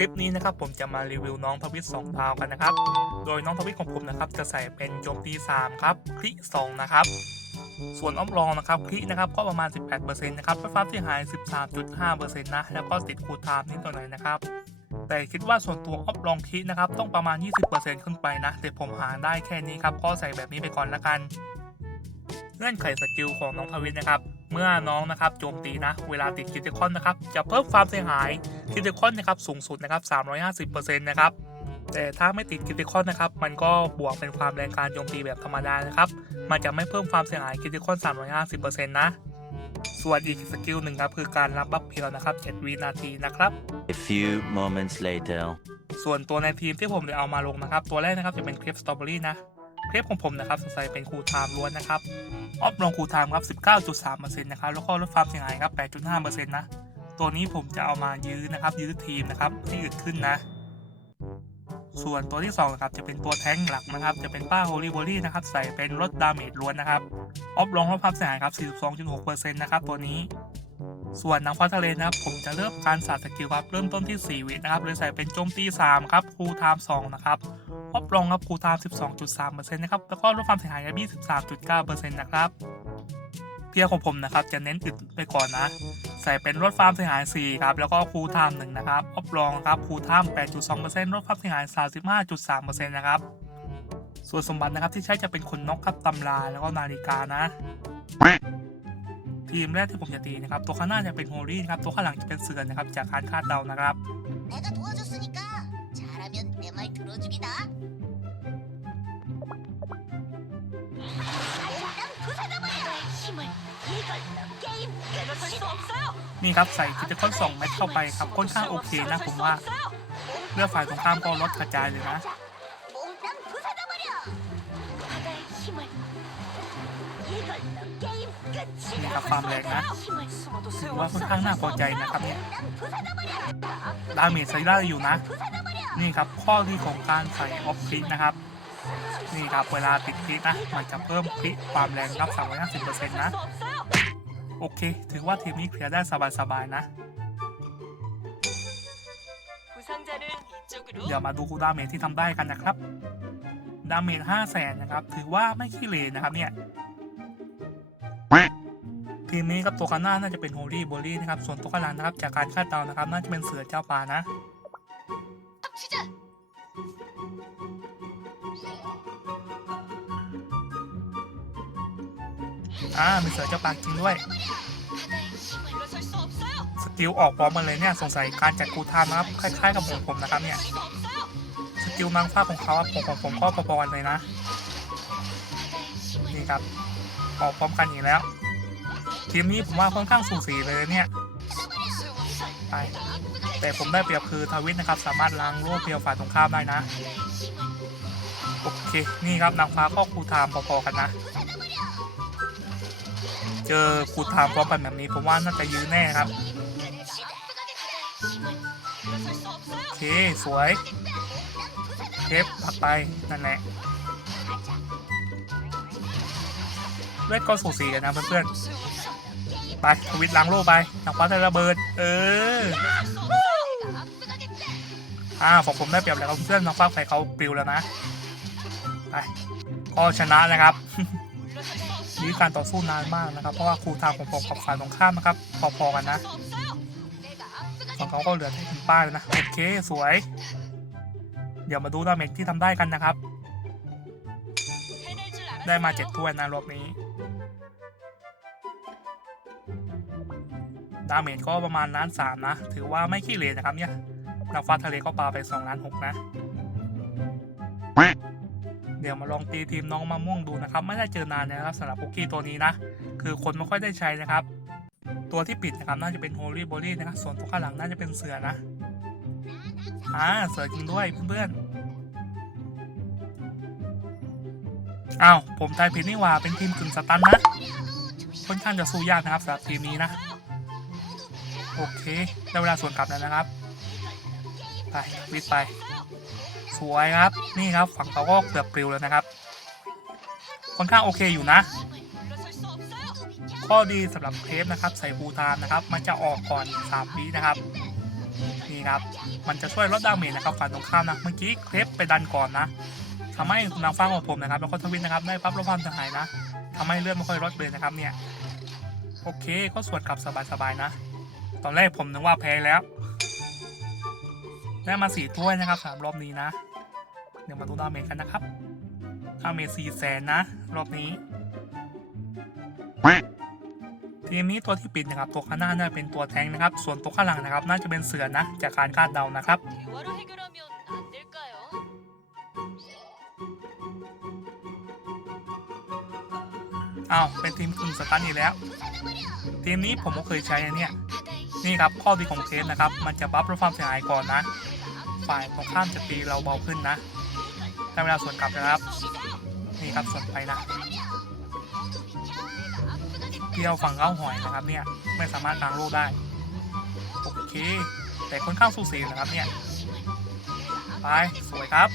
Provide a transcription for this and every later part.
ลิปนี้นะครับผมจะมารีวิวน้องทวิต2ดาวกันนะครับ โดยน้องทวิตของผมนะครับจะใส่เป็นโจมตี 3 ครับ คลิ2นะครับ ส่วนอ้อมรองนะครับคลินะครับก็ประมาณ 18%นะครับไฟฟ้าที่หาย 13.5%นะแล้วก็ติดคูลไทม์นิดหน่อยนะครับ แต่คิดว่าส่วนตัวอ้อมรองคลินะครับต้องประมาณ 20%ขึ้นไปนะแต่ผมหาได้แค่นี้ครับก็ใส่แบบนี้ไปก่อนละกัน เงื่อนไขสกิลของน้องทวิตนะครับ เมื่อน้องนะครับโจมตีนะ เวลาติดคิติคอนนะครับ จะเพิ่มความเสียหายคิติคอนนะครับสูงสุดนะครับ 350%นะครับแต่ถ้าไม่ติดคิติคอนนะครับ มันก็บวกเป็นความแรงการโจมตีแบบธรรมดานะครับ มันจะไม่เพิ่มความเสียหายคิติคอน 350%นะ ส่วนอีกสกิลหนึ่งครับคือการรับบัฟเพียวนะครับ 7 วินาทีนะครับ A few moments later. ส่วนตัวในทีมที่ผมได้เอามาลงนะครับ ตัวแรกนะครับจะเป็นเครปสตรอเบอรี่นะเครปของผมนะครับใส่เป็นคูลไทม์ล้วนนะครับออฟลงคูลไทม์ครับ 19.3%นะครับแล้วก็ลดความเสียหายครับ 8.5%นะตัวนี้ผมจะเอามายื้อนะครับ ยื้อทีมนะครับให้อึดขึ้นนะ ส่วนตัวที่2นะครับจะเป็นตัวแท้งหลักนะครับ จะเป็นป้าโฮลี่บลี่นะครับใส่เป็นลดดาเมจล้วนนะครับออฟลงลดความเสียหายครับ 42.6%นะครับตัวนี้ส่วนนางฟ้าทะเลนะครับ ผมจะเริ่มการสาดสกิลครับ เริ่มต้นที่ 4 วินะครับเลยใส่เป็นโจมตี 3 ครับ คูลไทม์2นะครับ ออฟลองครับคูลไทม์12.3%นะครับแล้วก็ลดความเสียหายกับ23.9%นะครับเพียของผมนะครับจะเน้นอึดไปก่อนนะ ใส่เป็นลดความเสียหาย 4 ครับ แล้วก็คูลไทม์1นะครับออฟลองครับคูลไทม์8.2%ลดความเสียหาย 35.3%นะครับ ส่วนสมบัตินะครับที่ใช้จะเป็นคนนกครับตำราแล้วก็นาฬิกานะ ทีมแรกที่ผมจะตีนะครับ ตัวข้างหน้าจะเป็นโฮลี่นะครับ ตัวข้างหลังจะเป็นเสือนะครับ จากการคาดเดานะครับ นี่ครับใส่คิดจะค้นสองแม็ดเข้าไปครับค่อนข้างโอเคนะผมว่าเลือกฝ่ายตรงข้ามก็ลดกระจายเลยนะนี่ครับความแรงนะถือว่าค่อนข้างน่าพอใจนะครับเนี่ยดาเมจใส่ได้อยู่นะ นี่ครับข้อดีของการใส่ออฟฟิปนะครับ นี่ครับเวลาติดคลิกนะ มันจะเพิ่มคลิกความแรงรับ 350%นะ โอเค ถือว่าทีมนี้เคลียร์ได้สบายๆนะ เดี๋ยวมาดูคูดาเมจที่ทำได้กันนะครับ ดาเมจ5 0 0แสนนะครับ ถือว่าไม่ขี้เหร่นะครับเนี่ยทีมนี้ครับตัวข้างหน้าน่าจะเป็นโฮลี่โบลี่นะครับ ส่วนตัวข้างหลังนะครับ จากการคาดเดานะครับ น่าจะเป็นเสือเจ้าป่านะ อ่ามีเสือเจ้าป่าจริงด้วย สกิลออกพร้อมมาเลยเนี่ยสงสัยการจัดกูทามนะครับคล้ายๆกับผมผมนะครับเนี่ยสกิลมังฟ้าของเขาผมของผมก็ประปอนเลยนะนี่ครับออกพร้อมกันอีกแล้วทีมนี้ผมว่าค่อนข้างสูสีเลยเนี่ยไปแต่ผมได้เปรียบคือทวิตนะครับ สามารถล้างโลกเพียวฝ่ายตรงข้ามได้นะ โอเค นี่ครับนางฟ้าก็คูทามพอๆกันนะ เจอคูทามพร้อมกันแบบนี้ผมว่าน่าจะยื้อแน่ครับโอเคสวยเทปผักไปนั่นแหละเลือดก็สูสีกันนะเพื่อนๆไปทวิตล้างโล่ไปนางฟ้าจะระเบิด เอออ่าของผมได้เปรียบแล้วเพื่อนน้องฟ้าไฟเขาปลิวแล้วนะไปก็ชนะนะครับ นี่การต่อสู้นานมากนะครับ เพราะว่าครูทางของผมกับฝ่ายตรงข้ามนะครับ พอๆกันนะฝั่งเขาก็เหลือแค่คุณป้าเลยนะ โอเค สวย เดี๋ยวมาดูดาเมจที่ทำได้กันนะครับ ได้มาเจ็ดถ้วยนะรอบนี้ ดาเมจก็ประมาณล้านสามนะ ถือว่าไม่ขี้เหร่นะครับเนี่ยนางฟ้าทะเลก็ปาไป2ล้านหกนะ ดี๋ยวมาลองตีทีมน้องมะม่วงดูนะครับ ไม่ได้เจอนานนะครับสำหรับปุกกี้ตัวนี้นะ คือคนไม่ค่อยได้ใช้นะครับ ตัวที่ปิดนะครับน่าจะเป็นโฮลี่บอลี่นะครับ ส่วนตัวข้างหลังน่าจะเป็นเสือนะอ่าเสือจริงด้วยเพื่อนๆอ้าวผมทายผิดนี่หว่าเป็นทีมกึ่งสตันนะค่อนข้างจะสู้ยากนะครับสำหรับทีมนี้นะ โอเคได้เวลาส่วนกลับแล้วนะครับ ไปวิดไป สวยครับนี่ครับฝั่งเขาก็เกือบปลิวแล้วนะครับค่อนข้างโอเคอยู่นะ ข้อดีสำหรับเครปนะครับใส่ฟูทม์นะครับ มันจะออกก่อน3วินะครับนี่ครับมันจะช่วยลดดาเมจนะครับฝ่ายตรงข้ามนะเมื่อกี้เครปไปดันก่อนนะทำให้นางฟ้าของผมนะครับ แล้วก็ทวินนะครับได้ปั๊บลดความเสียหายนะทำให้เลือดไม่ค่อยลดเลยนะครับเนี่ยโอเคก็สวดกลับสบายๆนะ ตอนแรกผมนึกว่าแพ้แล้วได้มาสี่ถ้วยนะครับสามรอบนี้นะ ดี๋ยวมาตูดาเมจกันนะครับดาเมจสี่แสนนะ รอบนี้ ทีมนี้ตัวที่ปิดนะครับ ตัวข้างหน้าน่าเป็นตัวแทงนะครับ ส่วนตัวข้างหลังนะครับ น่าจะเป็นเสือนะ จากการคาดเดานะครับอ้าวเป็นทีมกลุ่มสตันอีกแล้ว ทีมนี้ผมก็เคยใช้นเนี่ย นี่ครับข้อดีของเคสนะครับ มันจะบัฟรดความเสียหายก่อนนะ ฝ่ายตรงข้ามจะตีเราเบาขึ้นนะ เวลาส่วนกลับนะครับ นี่ครับส่วนไปนะเที่ยวฝั่งเข้าหอยนะครับเนี่ยไม่สามารถกางโลกได้ โอเค แต่ค่อนข้างสูสีนะครับเนี่ย ไป สวยครับ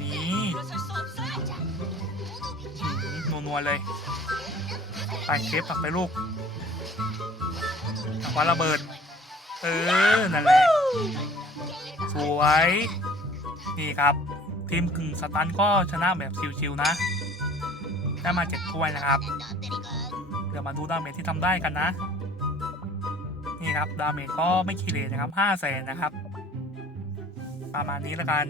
นี่นัวๆเลย ไปเคฟตักไปลูกตักว่าระเบิด เออ นั่นแหละ สวย นี่ครับ ทีมกึ่งสตันก็ชนะแบบชิวๆนะ ได้มาเจ็ดถ้วยนะครับ เดี๋ยวมาดูดาเมจที่ทำได้กันนะ นี่ครับดาเมจก็ไม่ขี้เหร่นะครับห้าแสนนะครับ ประมาณนี้แล้วกัน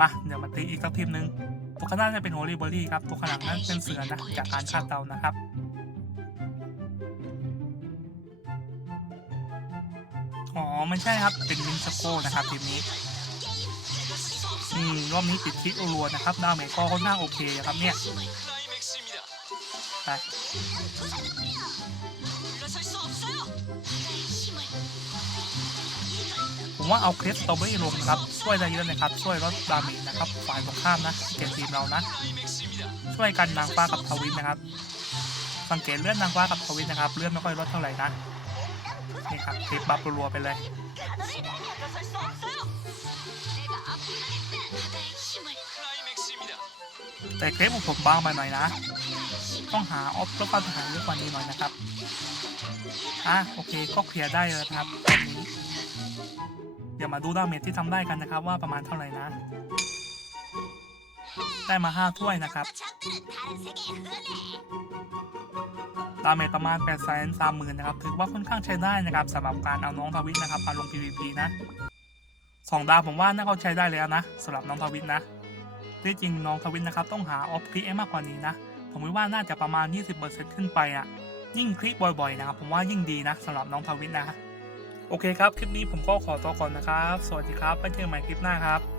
มา เดี๋ยวมาตีอีกสักทีมหนึ่งตัวข้างหน้าจะเป็นโฮลี่เบอรี่ครับ ตัวข้างหลังนั้นเป็นเสือนะ จากการคาดเดานะครับ อ๋อไม่ใช่ครับเป็นมินสโก้นะครับทีมนี้อืมรอบนี้ติดคิกรัวนะครับดาวเมจก็ค่อนข้างโอเคครับเนี่ยไปผมว่าเอาเคสสตอเบอรี่ลงนะครับ ช่วยได้เยอะนะครับ ช่วยลดดาเมจนะครับ ฝ่ายตรงข้ามนะเกมทีมเรานะ ช่วยกันนางฟ้ากับทวินนะครับ สังเกตเลื่อนนางฟ้ากับทวินนะครับ เลื่อนไม่ค่อยลดเท่าไหร่นะ นี่ครับคลิปบัฟรัวๆไปเลย แต่เคลปของผมบางไปหน่อยนะ ต้องหาออฟลดความเสียหายเยอะกว่านี้หน่อยนะครับ อะโอเคก็เคลียร์ได้เลยครับตอนนี้เดี๋ยวมาดูดาเมจที่ทำได้กันนะครับว่าประมาณเท่าไหร่นะ ได้มา 5 ถ้วยนะครับ ดาเมจประมาณ8 3 0 0 0 0นนะครับถือว่าค่อนข้างใช้ได้นะครับสำหรับการเอาน้องทวิตนะครับมาลง PVP นะสองดาวผมว่าน่าเขาใช้ได้แล้วนะสำหรับน้องทวิตนะที่จริงน้องทวิตนะครับต้องหาออฟคลิกให้มากกว่านี้นะผมว่าน่าจะประมาณ 20%ขึ้นไปอะยิ่งคลิกบ่อยๆนะครับผมว่ายิ่งดีนะสำหรับน้องทวิตนะโอเคครับ คลิปนี้ผมก็ขอตัวก่อนนะครับ สวัสดีครับไว้เจอกันใหม่คลิปหน้าครับ